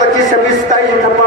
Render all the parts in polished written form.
25, 26, 27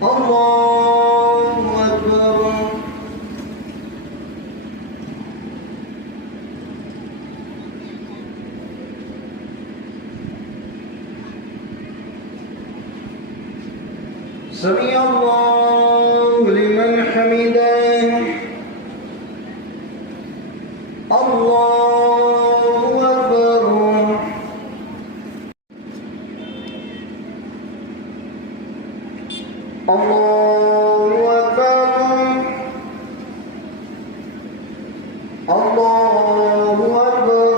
اللہ اکبر سمع اللہ لمن حمدہ اللہ اکبر اللہ اکبر اللہ اکبر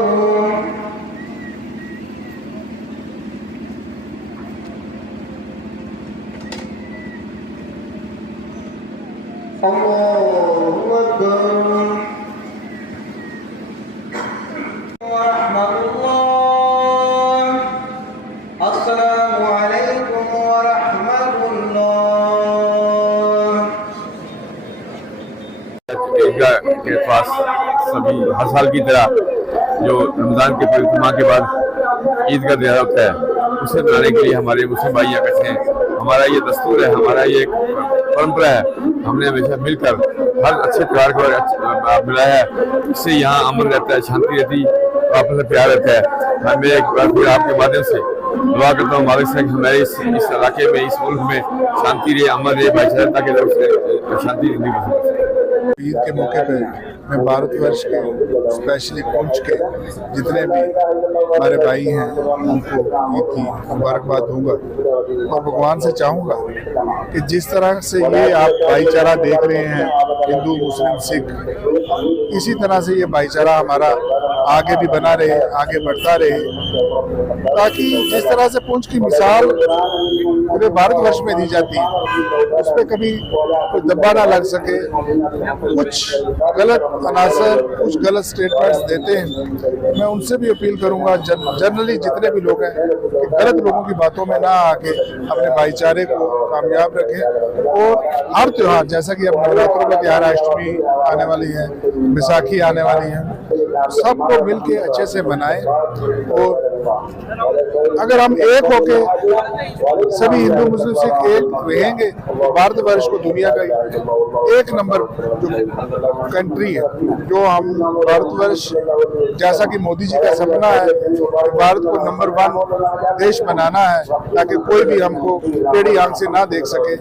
اللہ اکبر ورحمۃ اللہ السلام علیکم ورحمۃ اللہ عیدگاہ کے پاس سبھی ہر سال کی طرح جو رمضان کے اجتماع کے بعد عید کا دن ہوتا ہے اسے منانے کے لیے ہمارے مسلم بھائی اکٹھے ہیں. ہمارا یہ دستور ہے, ہمارا یہ ایک پرمپرا ہے. ہم نے ہمیشہ مل کر ہر اچھے تہوار کو ملایا ہے. اس سے یہاں امن رہتا ہے, شانتی رہتی ہے, آپس میں پیار رہتا ہے. میں ایک بار پھر آپ کے مادھیم سے دعا کرتا ہوں مالک سے کہ ہمارے اس علاقے میں, اس ملک میں شانتی رہے, امن رہے, بھائی چارہ, تاکہ لوگ سے شانتی زندگی بسر سکیں. عید کے موقع پہ میں بھارت ورش کے اسپیشلی پونچھ کے جتنے بھی ہمارے بھائی ہیں ان کو عید کی مبارکباد دوں گا اور بھگوان سے چاہوں گا کہ جس طرح سے یہ آپ بھائی چارہ دیکھ رہے ہیں ہندو مسلم سکھ, اسی طرح سے یہ بھائی چارہ ہمارا آگے بھی بنا رہے, آگے بڑھتا رہے, تاکہ جس طرح سے پونچھ کی مثال پورے بھارت ورش میں دی جاتی ہے اس پہ کبھی کوئی دبا نہ لگ سکے. کچھ غلط عناصر, کچھ غلط سٹیٹمنٹس دیتے ہیں, میں ان سے بھی اپیل کروں گا جنرلی جتنے بھی لوگ ہیں کہ غلط لوگوں کی باتوں میں نہ آ کے اپنے بھائی چارے کو کامیاب رکھیں. اور ہر تہوار جیسا کہ اب نوراتروں کا تہوار اشٹمی آنے والی ہے, بیساکھی آنے والی ہے, سب کو مل کے اچھے سے منائیں. اور اگر ہم ایک ہو کے سبھی ہندو مسلم سکھ ایک رہیں گے, بھارت ورش کو دنیا کا ایک نمبر جو کنٹری ہے, جو ہم بھارت ورش جیسا کہ مودی جی کا سپنا ہے کہ بھارت کو نمبر 1 دیش بنانا ہے تاکہ کوئی بھی ہم کو ٹیڑھی آنکھ سے نہ دیکھ سکے,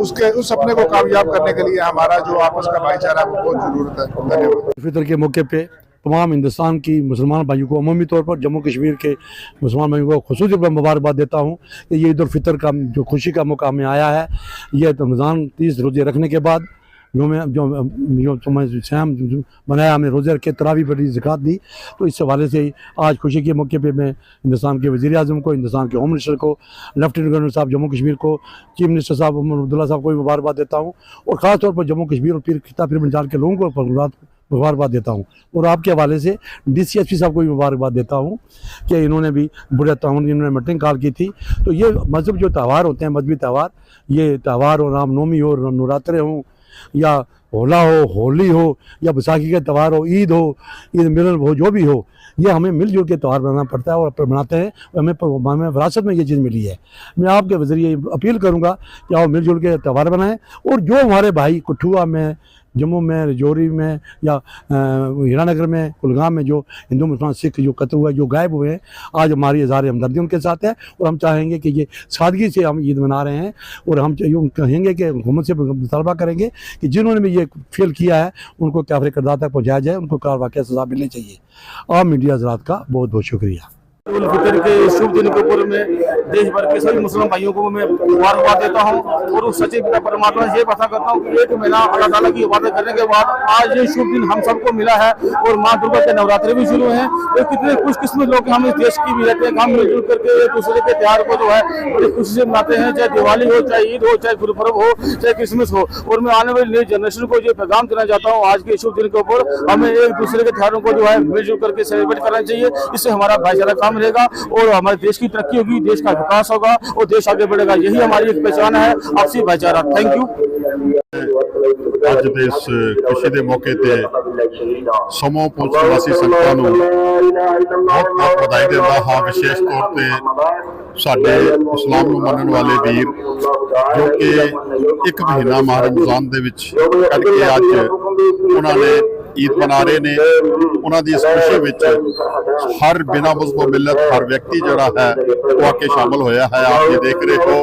اس سپنے کو کامیاب کرنے کے لیے ہمارا جو آپس کا بھائی چارہ ہے بہت ضرورت ہے. دھنیہ واد. فطر کے موقع پہ تمام ہندوستان کی مسلمان بھائیوں کو, عمومی طور پر جموں کشمیر کے مسلمان بھائیوں کو خصوصی طور پر مبارکباد دیتا ہوں کہ یہ عید الفطر کا جو خوشی کا موقع ہمیں آیا ہے. یہ رمضان 30 روزے رکھنے کے بعد جو سیام بنایا, ہم نے روزے رکھے, تراویح پڑھی, زکوٰۃ دی, تو اس حوالے سے آج خوشی کے موقع پہ میں ہندوستان کے وزیر اعظم کو, ہندوستان کے ہوم منسٹر کو, لیفٹیننٹ گورنر صاحب جموں کشمیر کو, چیف منسٹر صاحب عمر عبداللہ صاحب کو بھی مبارکباد دیتا ہوں, اور خاص طور پر جموں کشمیر اور پیر خطہ پیر پنجاب کے لوگوں کو مبارکباد دیتا ہوں. اور آپ کے حوالے سے ڈی سی ایس پی صاحب کو بھی مبارکباد دیتا ہوں کہ انہوں نے بھی بڑے تعاون, انہوں نے میٹنگ کال کی تھی. تو یہ مذہب جو تہوار ہوتے ہیں, مذہبی تہوار, یہ تہوار ہو, رام نومی ہو, نوراترے ہوں, یا ہولا ہو, ہولی ہو, یا بیساکھی کا تہوار ہو, عید ہو, عید ملن ہو, جو بھی ہو, یہ ہمیں مل جل کے تہوار بنانا پڑتا ہے اور بناتے ہیں. ہمیں وراثت میں یہ چیز ملی ہے. میں آپ کے ذریعے اپیل کروں گا کہ آپ مل جل کے تہوار بنائیں. اور جو ہمارے بھائی کٹھوا میں, جموں میں, رجوری میں, یا ہیرا نگر میں, کلگام میں جو ہندو مسلمان سکھ جو قتل ہوئے, جو غائب ہوئے ہیں, آج ہماری اظہار ہمدردی ان کے ساتھ ہے. اور ہم چاہیں گے کہ یہ سادگی سے ہم عید منا رہے ہیں, اور ہم کہیں گے کہ حکومت سے مطالبہ کریں گے کہ جنہوں نے بھی یہ فیل کیا ہے ان کو کافر کردار تک پہنچایا جائے, ان کو کارواقع سزا ملنی چاہیے. آپ میڈیا حضرات کا بہت بہت شکریہ. الفطر کے شبھ دن کے اوپر میں دیش بھر کے سبھی مسلم بھائیوں کو میں مبارکباد دیتا ہوں, اور اس سچے پتا پرماتما سے یہ پتا کرتا ہوں کہ ایک مہینہ اللہ تعالیٰ کی عبادت کرنے کے بعد آج یہ شبھ دن ہم سب کو ملا ہے, اور ماں درگا کے نوراترے بھی شروع ہیں. اور کتنے خوش قسمت لوگ ہم اس دیش کی بھی رہتے ہیں کہ ہم مل جل کر کے ایک دوسرے کے تہوار کو جو ہے بڑی خوشی سے مناتے ہیں, چاہے دیوالی ہو, چاہے عید ہو, چاہے گرپرب ہو, چاہے کرسمس ہو. اور میں آنے والی نئی جنریشن کو یہ پیغام دینا چاہتا ہوں, آج کے شبھ دن کے اوپر ہمیں ایک دوسرے کے تہواروں کو جو ہے مل جل کر کے سیلیبریٹ کرنا چاہیے. اس سے ہمارا بھائی چارہ کام رہے گا, اور ہمارے دیش کی ترقی ہوگی, دیش کا وکاس ہوگا, اور دیش آگے بڑھے گا. یہی ہماری ایک پہچان ہے, آپسی بھائی چارہ. Thank you. ਅੱਜ ਦੇ ਇਸ ਖੁਸ਼ੀ ਦੇ ਮੌਕੇ ਤੇ ਸਮੂਹ ਪੁੰਛ ਵਾਸੀ ਸੰਗਤਾਂ ਨੂੰ ਬਹੁਤ ਬਹੁਤ ਵਧਾਈ ਦਿੰਦਾ ਹਾਂ. ਵਿਸ਼ੇਸ਼ ਤੌਰ ਤੇ ਸਾਡੇ ਇਸਲਾਮ ਨੂੰ ਮੰਨਣ ਵਾਲੇ ਵੀਰ ਜੋ ਕਿ ਇੱਕ ਮਹੀਨਾ ਮਾਹ ਰਮਜ਼ਾਨ ਦੇ ਵਿੱਚ ਕੱਢ ਕੇ ਅੱਜ ਉਹਨਾਂ ਨੇ ਈਦ ਮਨਾ ਰਹੇ ਨੇ। ਉਹਨਾਂ ਦੀ ਇਸ ਖੁਸ਼ੀ ਵਿੱਚ ਹਰ ਬਿਨਾਂ ਮੁਸਲਮਾਨ ਮਿਲਤ ਹਰ ਵਿਅਕਤੀ ਜਿਹੜਾ ਹੈ ਉਹ ਆ ਕੇ ਸ਼ਾਮਲ ਹੋਇਆ ਹੈ। ਆਪ ਇਹ ਦੇਖ ਰਹੇ ਹੋ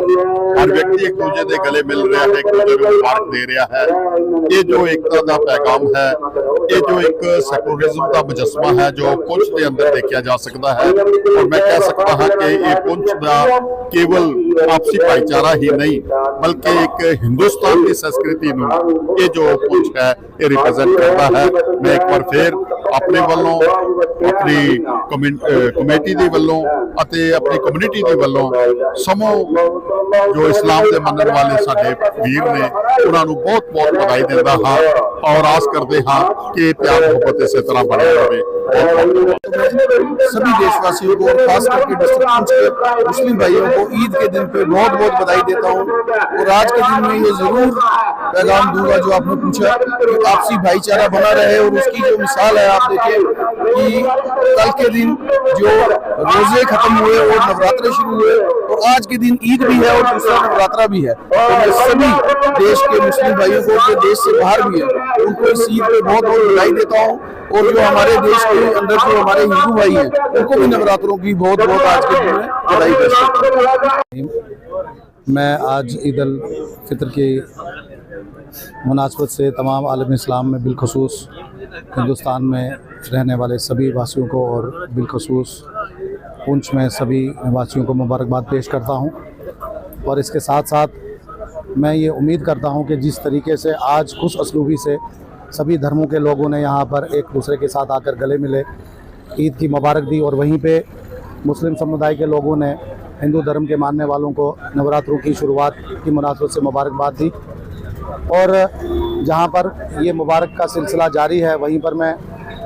ਹਰ ਵਿਅਕਤੀ ਇੱਕ ਦੂਜੇ ਦੇ ਗਲੇ ਮਿਲ ਰਿਹਾ ਹੈ, ਇੱਕ ਦੂਜੇ ਨੂੰ ਮੁਬਾਰਕ ਦੇ ਰਿਹਾ ਹੈ। ਇਹ ਜੋ ਏਕਤਾ ਦਾ ਪੈਗਾਮ ਹੈ, ਇਹ ਜੋ ਇੱਕ ਸੈਕੂਲਰਿਜ਼ਮ ਦਾ ਮੁਜੱਸਮਾ ਹੈ ਜੋ ਪੁੰਛ ਦੇ ਅੰਦਰ ਦੇਖਿਆ ਜਾ ਸਕਦਾ ਹੈ। ਔਰ ਮੈਂ ਕਹਿ ਸਕਦਾ ਹਾਂ ਕਿ ਇਹ ਪੁੰਛ ਦਾ ਕੇਵਲ ਆਪਸੀ ਭਾਈਚਾਰਾ ਹੀ ਨਹੀਂ ਬਲਕਿ ਇੱਕ ਹਿੰਦੁਸਤਾਨ ਦੀ ਸੰਸਕ੍ਰਿਤੀ ਨੂੰ ਇਹ ਜੋ ਪੁੰਛ ਹੈ ਇਹ ਰਿਪਰੈਜ਼ੈਂਟ ਕਰਦਾ ਹੈ। ਮੈਂ ਇੱਕ ਵਾਰ ਫਿਰ ਆਪਣੇ ਵੱਲੋਂ ਆਪਣੀ ਕਮੇਟੀ ਦੇ ਵੱਲੋਂ ਅਤੇ ਆਪਣੀ ਕਮਿਊਨਿਟੀ ਦੇ ਵੱਲੋਂ ਸਮੂਹ ਜੋ ਇਸਲਾਮ ਦੇ ਮੰਨਣ ਵਾਲੇ ਸਾਡੇ ਵੀਰ ਨੇ ਉਹਨਾਂ ਨੂੰ ਬਹੁਤ ਬਹੁਤ ਵਧਾਈ ਦਿੰਦਾ ਹਾਂ اور آس کرتے ہیں کہ پیار محبت اسی طرح بنے رہے۔ سبھی دیش واسیوں کو اور خاص کر کے ڈسٹرکٹ پنچ کے مسلم بھائیوں کو عید کے دن پہ بہت بہت بدائی دیتا ہوں۔ اور آج کے دن میں یہ ضرور پیغام دوں گا جو آپ نے پوچھا کہ آپسی بھائی چارہ بنا رہے، اور اس کی جو مثال ہے آپ دیکھیں کہ کل کے دن جو روزے ختم ہوئے اور نوراترے شروع ہوئے، اور آج کے دن عید بھی ہے اور دوسرا نوراترا بھی ہے۔ تو میں سبھی دیش کے مسلم بھائیوں کو جو دیش سے باہر بھی ہے ان کو اس عید پہ بہت بہت بدائی دیتا ہوں، اور جو ہمارے دیش کے اندر جو ہمارے ہندو بھائی ہیں ان کو بھی نوراتروں کی بہت بہت آج کے دن میں بدائی پیش کرتا ہوں۔ میں آج عید الفطر کی مناسبت سے تمام عالم اسلام میں بالخصوص ہندوستان میں رہنے والے سبھی واسیوں کو اور بالخصوص پونچھ میں سبھی واسیوں کو مبارکباد پیش کرتا ہوں۔ اور اس کے ساتھ ساتھ میں یہ امید کرتا ہوں کہ جس طریقے سے آج خوش اسلوبی سے سبھی دھرموں کے لوگوں نے یہاں پر ایک دوسرے کے ساتھ آ کر گلے ملے، عید کی مبارک دی، اور وہیں پہ مسلم سمودائے کے لوگوں نے ہندو دھرم کے ماننے والوں کو نوراتروں کی شروعات کی مناسبت سے مبارکباد دی۔ اور جہاں پر یہ مبارک کا سلسلہ جاری ہے وہیں پر میں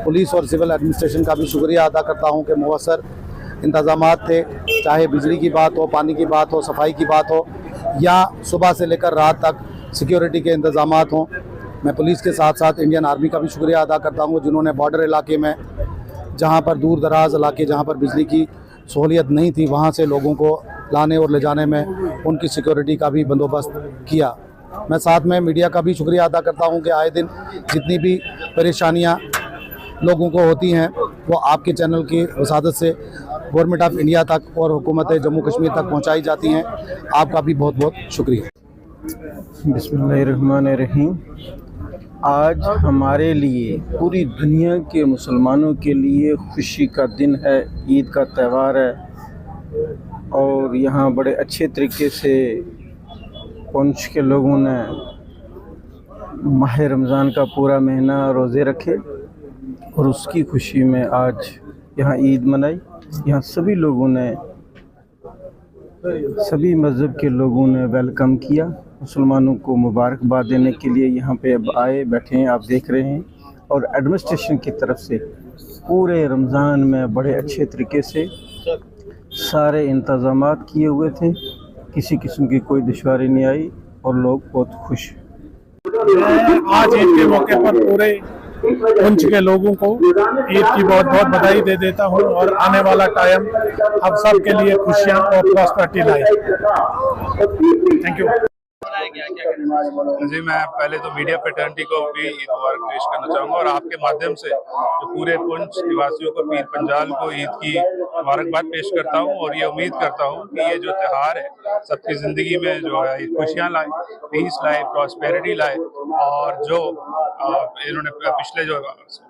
پولیس اور سول ایڈمنسٹریشن کا بھی شکریہ ادا کرتا ہوں کہ مؤثر انتظامات تھے، چاہے بجلی کی بات ہو، پانی کی بات ہو، صفائی کی بات ہو، یا صبح سے لے کر رات تک سیکیورٹی کے انتظامات ہوں۔ میں پولیس کے ساتھ ساتھ انڈین آرمی کا بھی شکریہ ادا کرتا ہوں جنہوں نے بارڈر علاقے میں جہاں پر دور دراز علاقے جہاں پر بجلی کی سہولیت نہیں تھی وہاں سے لوگوں کو لانے اور لے جانے میں ان کی سیکیورٹی کا بھی بندوبست کیا۔ میں ساتھ میں میڈیا کا بھی شکریہ ادا کرتا ہوں کہ آئے دن جتنی بھی پریشانیاں لوگوں کو ہوتی ہیں وہ آپ کے چینل کی وسادت سے گورنمنٹ آف انڈیا تک اور حکومت جموں کشمیر تک پہنچائی جاتی ہیں۔ آپ کا بھی بہت بہت شکریہ۔ بسم اللہ الرحمن الرحیم۔ آج ہمارے لیے پوری دنیا کے مسلمانوں کے لیے خوشی کا دن ہے، عید کا تہوار ہے، اور یہاں بڑے اچھے طریقے سے پونچھ کے لوگوں نے ماہ رمضان کا پورا مہینہ روزے رکھے، اور اس کی خوشی میں آج یہاں عید منائی۔ یہاں سبھی لوگوں نے، سبھی مذہب کے لوگوں نے ویلکم کیا، مسلمانوں کو مبارکباد دینے کے لیے یہاں پہ اب آئے بیٹھے ہیں، آپ دیکھ رہے ہیں۔ اور ایڈمنسٹریشن کی طرف سے پورے رمضان میں بڑے اچھے طریقے سے سارے انتظامات کیے ہوئے تھے، کسی قسم کی کوئی دشواری نہیں آئی، اور لوگ بہت خوش ہیں۔ آج عید کے موقع پر پورے پونچھ کے لوگوں کو عید کی بہت بہت بدائی دے دیتا ہوں، اور آنے والا ٹائم ہم سب کے لیے خوشیاں اور پراسپرٹی لائے۔ Thank you. جی میں پہلے تو میڈیا فریٹرنٹی کو بھی عید مبارک پیش کرنا چاہوں گا، اور آپ کے مادھیم سے پورے پونچھ نواسیوں کو پیر پنجال کو عید کی مبارکباد پیش کرتا ہوں، اور یہ امید کرتا ہوں کہ یہ جو تہوار ہے سب کی زندگی میں جو ہے خوشیاں لائے، پیس لائے، پراسپیرٹی لائے، اور جو انہوں نے پچھلے جو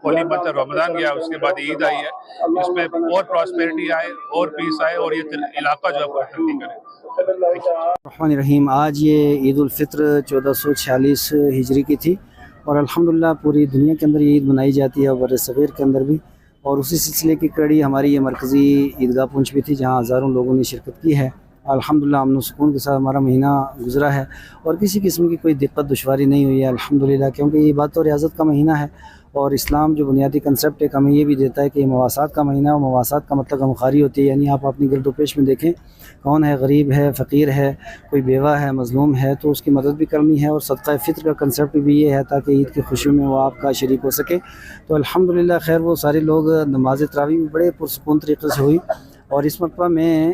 ہولی منتھ رمضان گیا اس کے بعد عید آئی ہے، اس میں اور پراسپیرٹی آئے اور پیس آئے، اور یہ علاقہ جو ہے ترقی کرے۔ الرحمن الرحیم۔ آج یہ عید الفطر 1446 ہجری کی تھی، اور الحمدللہ پوری دنیا کے اندر یہ عید منائی جاتی ہے، اور بر صغیر کے اندر بھی، اور اسی سلسلے کی کڑی ہماری یہ مرکزی عیدگاہ پونچھ بھی تھی جہاں ہزاروں لوگوں نے شرکت کی ہے۔ الحمدللہ امن و سکون کے ساتھ ہمارا مہینہ گزرا ہے، اور کسی قسم کی کوئی دقت دشواری نہیں ہوئی ہے الحمدللہ، کیونکہ یہ عبادت و ریاضت کا مہینہ ہے، اور اسلام جو بنیادی کنسیپٹ ایک ہمیں یہ بھی دیتا ہے کہ یہ مواسات کا مہینہ ہے، اور مواسات کا مطلب غمخواری ہوتی ہے، یعنی آپ اپنی گرد و پیش میں دیکھیں کون ہے غریب ہے، فقیر ہے، کوئی بیوہ ہے، مظلوم ہے، تو اس کی مدد بھی کرنی ہے، اور صدقہ فطر کا کنسیپٹ بھی یہ ہے تاکہ عید کی خوشی میں وہ آپ کا شریک ہو سکے۔ تو الحمدللہ خیر وہ سارے لوگ نماز تراویح بھی بڑے پرسکون طریقے سے ہوئی، اور اس مرتبہ میں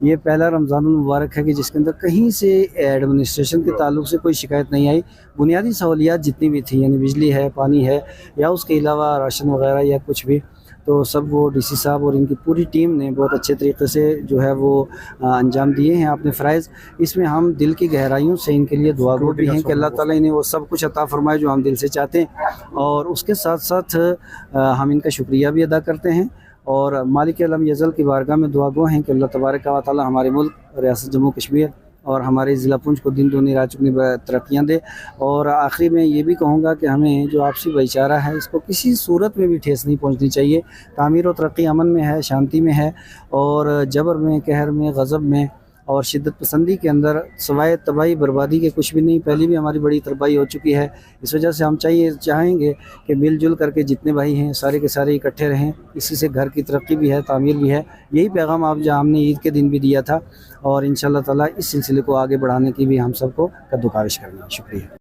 یہ پہلا رمضان المبارک ہے کہ جس کے اندر کہیں سے ایڈمنسٹریشن کے تعلق سے کوئی شکایت نہیں آئی. بنیادی سہولیات جتنی بھی تھیں، یعنی بجلی ہے، پانی ہے، یا اس کے علاوہ راشن وغیرہ یا کچھ بھی، تو سب وہ ڈی سی صاحب اور ان کی پوری ٹیم نے بہت اچھے طریقے سے جو ہے وہ انجام دیے ہیں اپنے فرائض. اس میں ہم دل کی گہرائیوں سے ان کے لیے دعا گو بھی ہیں کہ اللہ تعالیٰ انہیں وہ سب کچھ عطا فرمائے جو ہم دل سے چاہتے ہیں، اور اس کے ساتھ ساتھ ہم ان کا شکریہ بھی ادا کرتے ہیں، اور مالک علم یزل کی بارگاہ میں دعا گو ہیں کہ اللہ تبارک و تعالیٰ ہمارے ملک ریاست جموں کشمیر اور ہمارے ضلع پونچھ کو دن دگنی رات چگنی ترقیاں دے. اور آخری میں یہ بھی کہوں گا کہ ہمیں جو آپسی بھائی چارہ ہے اس کو کسی صورت میں بھی ٹھیس نہیں پہنچنی چاہیے. تعمیر و ترقی امن میں ہے، شانتی میں ہے، اور جبر میں، قہر میں، غضب میں اور شدت پسندی کے اندر سوائے تباہی بربادی کے کچھ بھی نہیں. پہلی بھی ہماری بڑی تباہی ہو چکی ہے. اس وجہ سے ہم چاہیں گے کہ مل جل کر کے جتنے بھائی ہیں سارے کے سارے اکٹھے رہیں. اسی سے گھر کی ترقی بھی ہے، تعمیر بھی ہے. یہی پیغام آپ جہاں ہم نے عید کے دن بھی دیا تھا، اور انشاءاللہ تعالیٰ اس سلسلے کو آگے بڑھانے کی بھی ہم سب کو قد و کاوش کرنا ہے. شکریہ.